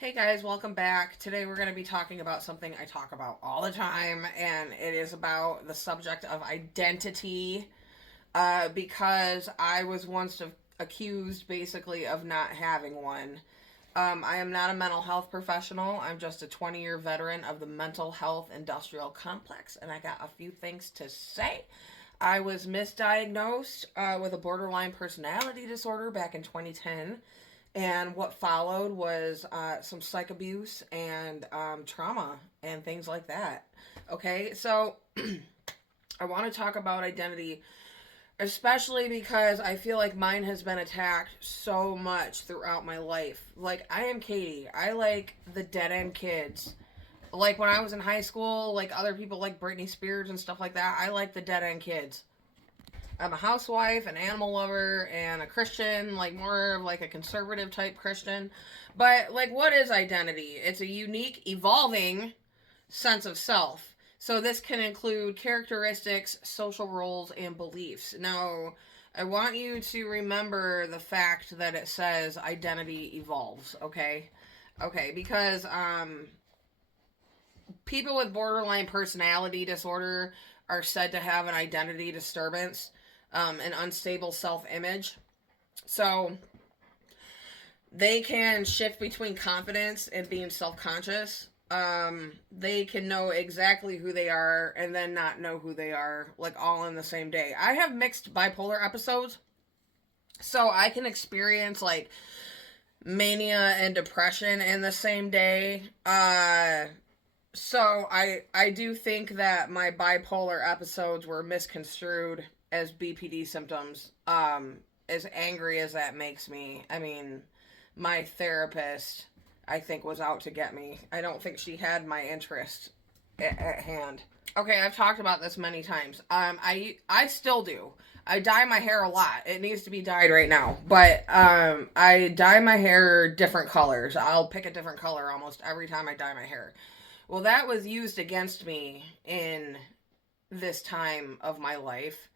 Hey guys, welcome back. Today we're going to be talking about something I talk about all the time, and it is about the subject of identity. Because I was once accused basically of not having one. I am not a mental health professional. I'm just a 20-year veteran of the mental health industrial complex, and I got a few things to say. I was misdiagnosed with a borderline personality disorder back in 2010. And what followed was some psych abuse and trauma and things like that. Okay, so I want to talk about identity, especially because I feel like mine has been attacked so much throughout my life. Like, I am Katie. I like the dead end kids. Like, when I was in high school, like other people like Britney Spears and stuff like that, I like the dead end kids. I'm a housewife, an animal lover, and a Christian, like more of like a conservative type Christian. But like, what is identity? It's a unique, evolving sense of self. So this can include characteristics, social roles, and beliefs. Now, I want you to remember the fact that it says identity evolves, okay? Okay, because people with borderline personality disorder are said to have an identity disturbance, an unstable self image. So they can shift between confidence and being self conscious. They can know exactly who they are and then not know who they are, like all in the same day. I have mixed bipolar episodes, so I can experience like mania and depression in the same day. So I do think that my bipolar episodes were misconstrued as BPD symptoms. As angry as that makes me, I mean, my therapist, I think, was out to get me. I don't think she had my interest at hand. Okay, I've talked about this many times. I still do. I dye my hair a lot. It needs to be dyed right now, but I dye my hair different colors. I'll pick a different color almost every time I dye my hair. Well, that was used against me in this time of my life,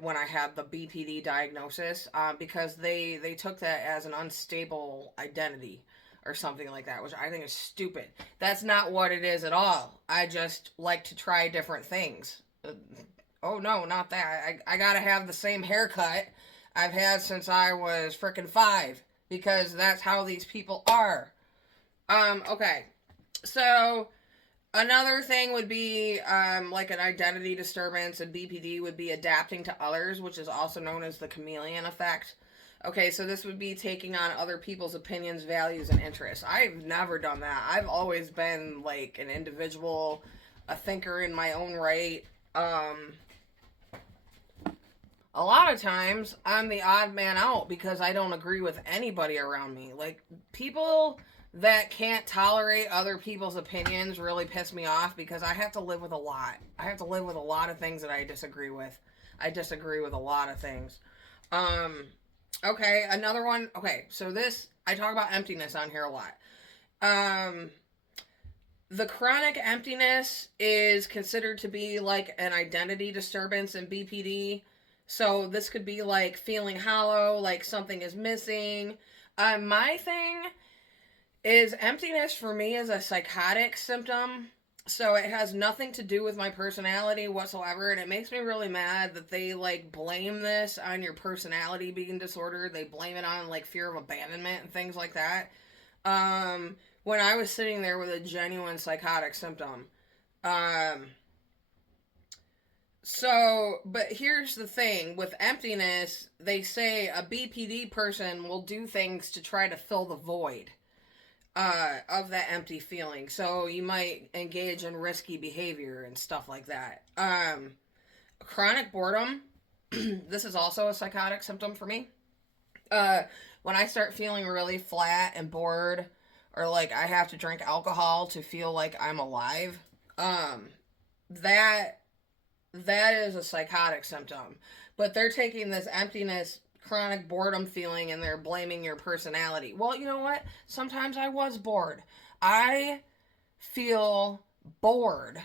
when I had the BPD diagnosis, because they took that as an unstable identity or something like that, which I think is stupid. That's not what it is at all. I just like to try different things. Oh no, not that. I gotta have the same haircut I've had since I was frickin' 5, because that's how these people are. Okay. So another thing would be like an identity disturbance, and BPD would be adapting to others, which is also known as the chameleon effect. Okay, so this would be taking on other people's opinions, values, and interests. I've never done that. I've always been like an individual, a thinker in my own right. A lot of times I'm the odd man out because I don't agree with anybody around me. Like, people that can't tolerate other people's opinions really piss me off, because I have to live with a lot. I have to live with a lot of things that I disagree with. I disagree with a lot of things. Um okay, another one. Okay, so this, I talk about emptiness on here a lot. Um the chronic emptiness is considered to be like an identity disturbance in BPD. So this could be like feeling hollow, like something is missing. My thing is emptiness for me is a psychotic symptom. So it has nothing to do with my personality whatsoever, and it makes me really mad that they like blame this on your personality being disordered. They blame it on like fear of abandonment and things like that. When I was sitting there with a genuine psychotic symptom. Um, but here's the thing with emptiness, they say a BPD person will do things to try to fill the void of that empty feeling. So you might engage in risky behavior and stuff like that. Chronic boredom, this is also a psychotic symptom for me. Uh, when I start feeling really flat and bored, or like I have to drink alcohol to feel like I'm alive, um, that that is a psychotic symptom. But they're taking this emptiness, chronic boredom feeling, and they're blaming your personality. Well, you know what? Sometimes I was bored. I feel bored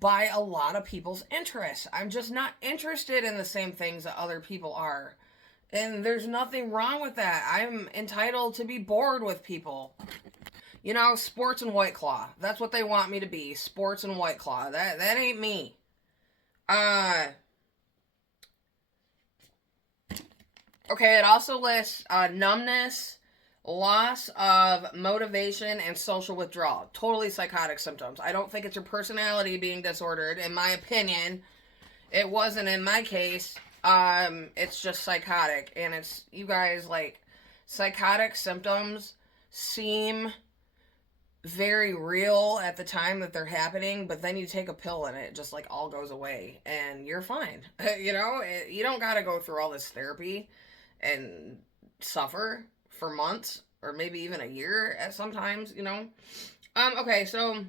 by a lot of people's interests. I'm just not interested in the same things that other people are. And there's nothing wrong with that. I'm entitled to be bored with people. You know, sports and White Claw. That's what they want me to be. Sports and White Claw. That ain't me. Uh okay, it also lists numbness, loss of motivation, and social withdrawal. Totally psychotic symptoms. I don't think it's your personality being disordered. In my opinion, it wasn't in my case. It's just psychotic, and it's, you guys, like, psychotic symptoms seem very real at the time that they're happening, but then you take a pill and it just like all goes away and you're fine. You don't got to go through all this therapy and suffer for months or maybe even a year at sometimes. Okay, so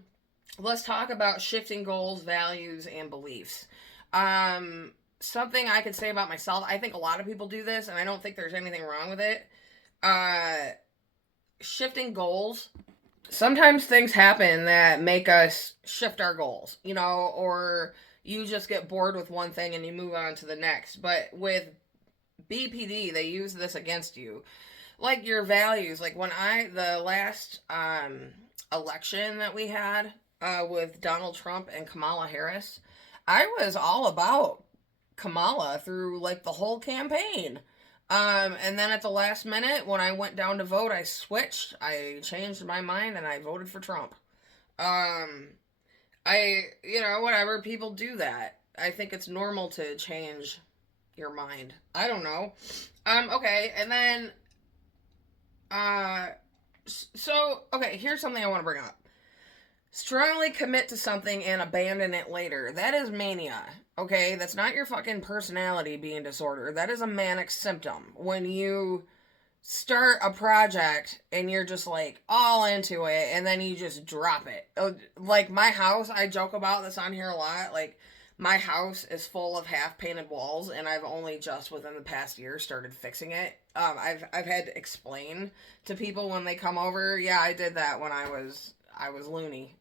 let's talk about shifting goals, values, and beliefs. Something I could say about myself, I think a lot of people do this and I don't think there's anything wrong with it. Shifting goals. Sometimes things happen that make us shift our goals, or you just get bored with one thing and you move on to the next. But with BPD, they use this against you. Like your values, like the last election that we had with Donald Trump and Kamala Harris, I was all about Kamala through like the whole campaign. And then at the last minute, when I went down to vote, I switched. I changed my mind and I voted for Trump. Um, whatever, people do that. I think it's normal to change your mind. I don't know. Okay, and then, uh, okay, here's something I want to bring up. Strongly commit to something and abandon it later. That is mania. Okay? That's not your fucking personality being disordered. That is a manic symptom. When you start a project and you're just like all into it and then you just drop it. Like my house, I joke about this on here a lot. Like my house is full of half painted walls and I've only just within the past year started fixing it. I've had to explain to people when they come over, yeah, I did that when I was loony.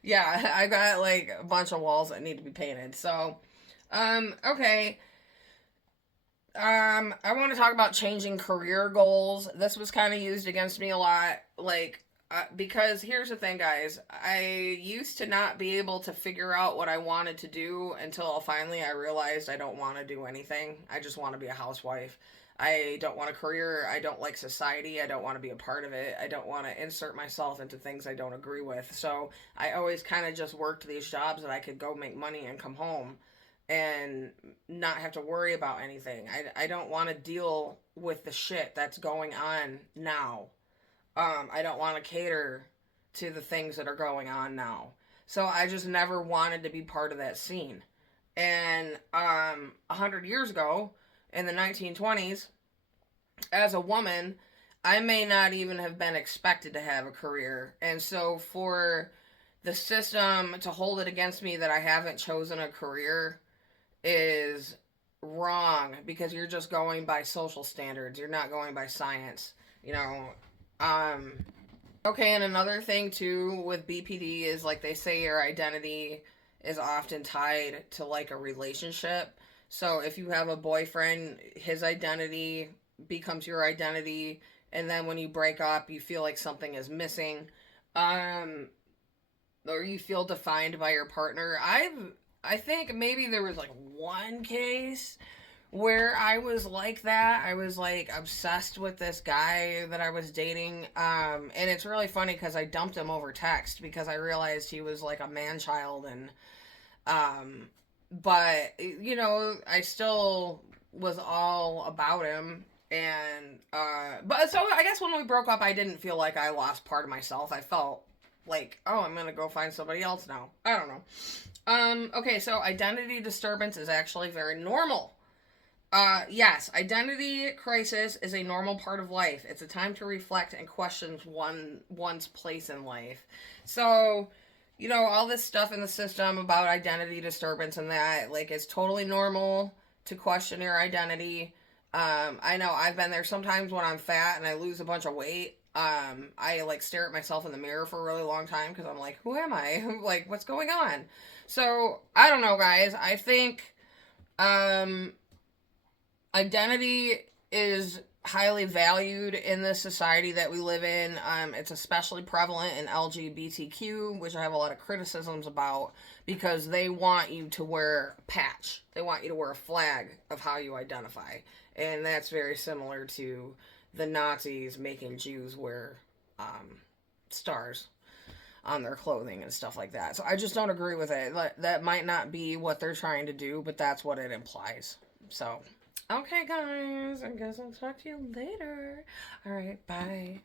Yeah, I got like a bunch of walls that need to be painted. So, okay. I want to talk about changing career goals. This was kind of used against me a lot. Like, because here's the thing, guys. I used to not be able to figure out what I wanted to do until finally I realized I don't want to do anything. I just want to be a housewife. I don't want a career. I don't like society. I don't want to be a part of it. I don't want to insert myself into things I don't agree with. So I always kind of just worked these jobs that I could go make money and come home and not have to worry about anything. I don't want to deal with the shit that's going on now. I don't want to cater to the things that are going on now. So I just never wanted to be part of that scene. And 100 years ago, in the 1920s, as a woman, I may not even have been expected to have a career. And so for the system to hold it against me that I haven't chosen a career is wrong, because you're just going by social standards. You're not going by science, you know. Um okay, and another thing too with BPD is, like, they say your identity is often tied to like a relationship. So if you have a boyfriend, his identity becomes your identity, and then when you break up, you feel like something is missing. Um or you feel defined by your partner. I think maybe there was like one case where I was like that. I was like obsessed with this guy that I was dating. And it's really funny because I dumped him over text because I realized he was like a man child. And but I still was all about him. And but so I guess when we broke up, I didn't feel like I lost part of myself. I felt like, oh, I'm gonna go find somebody else now. I don't know. Okay, so identity disturbance is actually very normal. Yes, identity crisis is a normal part of life. It's a time to reflect and question one's place in life. So, all this stuff in the system about identity disturbance and that, like, it's totally normal to question your identity. I know I've been there sometimes when I'm fat and I lose a bunch of weight. I like stare at myself in the mirror for a really long time because I'm like, who am I? Like, what's going on? So, I don't know, guys. I think, identity is highly valued in the society that we live in. It's especially prevalent in LGBTQ, which I have a lot of criticisms about because they want you to wear a patch. They want you to wear a flag of how you identify. And that's very similar to the Nazis making Jews wear stars on their clothing and stuff like that. So I just don't agree with it. That might not be what they're trying to do, but that's what it implies. So, okay, guys, I guess I'll talk to you later. All right, bye.